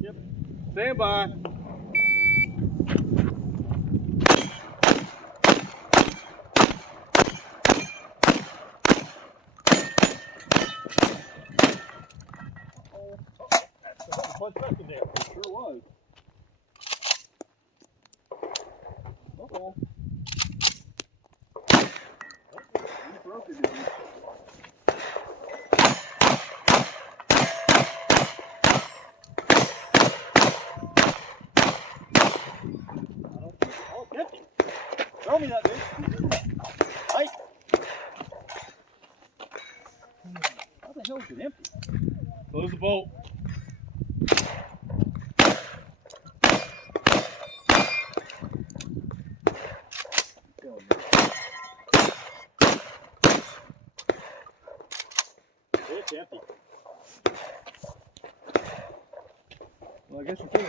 Yep. Stand by. One second there. It sure was. Uh-oh. You broke it, didn't you? Oh, empty. Throw me that thing. Hey. How the hell is it empty? Close the bolt. It's empty. Well, I guess you can.